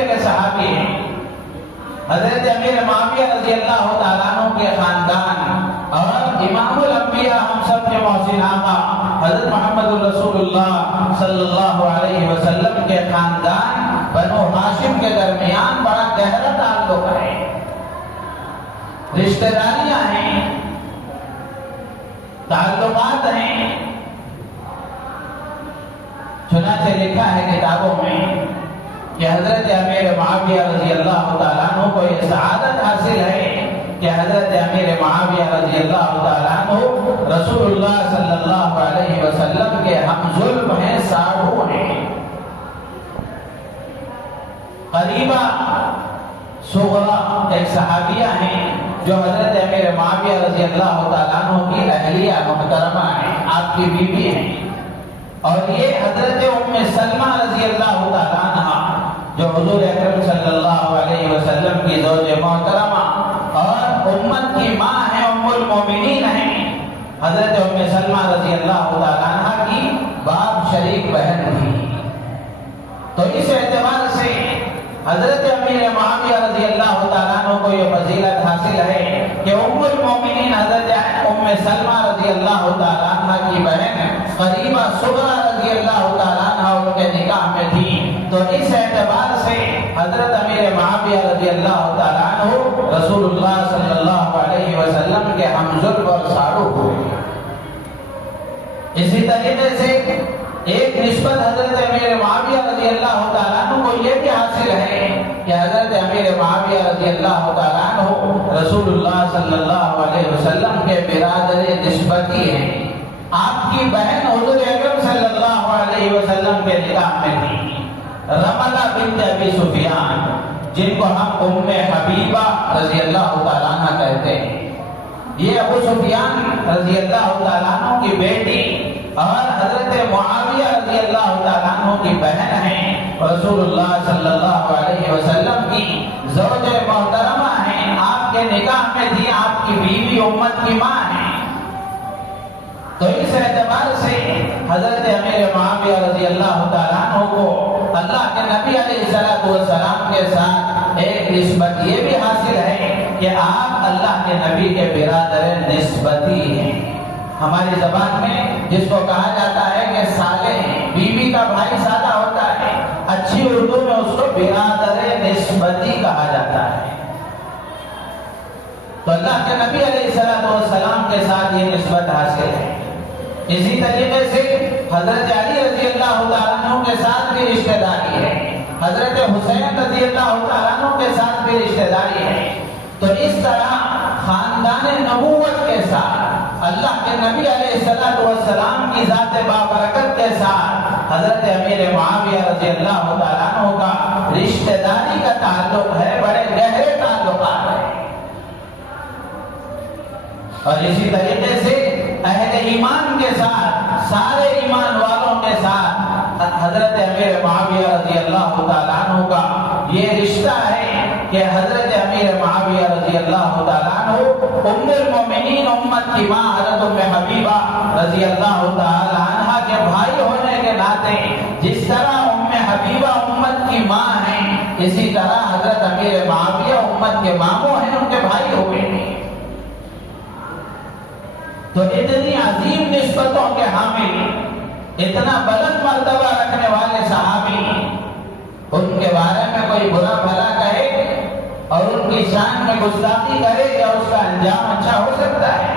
درجے کے صحابی ہیں۔ حضرت امیر معاویہ رضی اللہ تعالیٰ عنہ کے خاندان اور امام الانبیاء ہم سب کے محسن آقا حضرت محمد رسول اللہ صلی اللہ علیہ وسلم کے خاندان بنو ہاشم کے درمیان بڑا گہرا تعلق ہے، رشتہ داریاں ہیں، تعلقات ہیں۔ چنانچہ لکھا ہے کتابوں میں کہ حضرت امیر معاویہ رضی اللہ تعالیٰ عنہ کو یہ سعادت حاصل ہے کہ حضرت امیر معاویہ رضی اللہ تعالیٰ عنہ رسول اللہ صلی اللہ علیہ وسلم کے ہم ظلم ہیں، ساڑھو ہیں۔ قریبہ صغرا ایک صحابیہ ہیں جو حضرت امیر معاویہ رضی اللہ تعالیٰ عنہ کی اہلیہ محترمہ ہیں، آپ کی بیوی ہیں، اور یہ حضرت ام سلمہ رضی اللہ تعالیٰ عنہ جو حضور اکرم صلی اللہ علیہ وسلم کی زوج محترمہ اور امت کی ماں ہیں، ام المومنین ہیں۔ حضرت ام سلمہ رضی اللہ تعالیٰ عنہ کی باپ شریک بہن تھی۔ تو اس اعتبار سے حضرت امیر معاویہ رضی اللہ تعالیٰ عنہ کو یہ فضیلت حاصل ہے کہ ام المومنین حضرت ام سلمہ رضی اللہ تعالیٰ عنہ کی بہن قریبہ صغرا رضی اللہ تعالیٰ عنہ ان کے نکاح میں تھی۔ تو اس اعتبار سے حضرت امیر معاویہ رضی اللہ تعالیٰ عنہ رسول اللہ صلی اللہ علیہ وسلم کے ہمزلف اور ساڑھو ہوئے۔ اسی طریقے سے ایک نسبت حضرت امیر معاویہ رضی اللہ تعالیٰ عنہ کو یہ بھی حاصل ہے کہ حضرت امیر معاویہ رضی اللہ تعالیٰ عنہ رسول اللہ صلی اللہ علیہ وسلم کے برادر نسبتی ہیں۔ آپ کی بہن حضور اکرم صلی اللہ علیہ وسلم کے نکاح میں تھی، رملہ بنت ابی سفیان، جن کو ہم ام حبیبہ رضی اللہ تعالیٰ عنہ کہتے ہیں۔ یہ ابو سفیان رضی اللہ تعالیٰ عنہ کی بیٹی اور حضرت معاویہ رضی اللہ تعالیٰ عنہ کی بہن ہیں، رسول اللہ صلی اللہ علیہ وسلم کی زوج محترمہ ہیں، آپ کے نکاح میں تھی، آپ کی بیوی امت کی ماں ہیں۔ تو اس اعتبار سے حضرت امیر معاویہ رضی اللہ تعالیٰ عنہ کو اللہ کے نبی علیہ السلام کے ساتھ ایک نسبت یہ بھی حاصل ہے کہ آپ اللہ کے نبی کے برادر نسبتی ہیں۔ ہماری زبان میں جس کو کہا جاتا ہے کہ سالے ہیں، بیوی کا بھائی سالہ ہوتا ہے، اچھی اردو میں اس کو برادر نسبتی کہا جاتا ہے۔ تو اللہ کے نبی علیہ السلام کے ساتھ یہ نسبت حاصل ہے۔ اسی طریقے سے حضرت علی رضی اللہ تعالیٰ عنہ کے ساتھ بھی رشتہ داری ہے، حضرت حسین رضی اللہ تعالیٰ عنہ کے ساتھ بھی رشتہ داری ہے۔ تو اس طرح خاندان نبوت کے ساتھ اللہ کے نبی علیہ السلام کی ذات بابرکت کے ساتھ حضرت امیر معاویہ رضی اللہ تعالیٰ عنہ کا رشتہ داری کا تعلق ہے، بڑے گہرے تعلقات ہیں۔ اور اسی طریقے سے اہل ایمان کے ساتھ، سارے ایمان والوں کے ساتھ حضرت امیر معاویہ رضی اللہ تعالیٰ عنہ کا یہ رشتہ ہے کہ حضرت امیر معاویہ رضی اللہ تعالیٰ عنہ ام المومنین امت کی ماں حضرت ام حبیبہ رضی اللہ تعالیٰ عنہ کے بھائی ہونے کے ناطے جس طرح ام حبیبہ امت کی ماں ہیں، اسی طرح حضرت امیر معاویہ امت کے ماموں ہیں، ان کے بھائی ہوئے ہیں۔ تو اتنی عظیم نسبتوں کے حامل، اتنا بلند مرتبہ رکھنے والے صحابی، ان کے بارے میں کوئی برا بھلا کہے اور ان کی شان میں گستاخی کرے، کیا اس کا انجام اچھا ہو سکتا ہے؟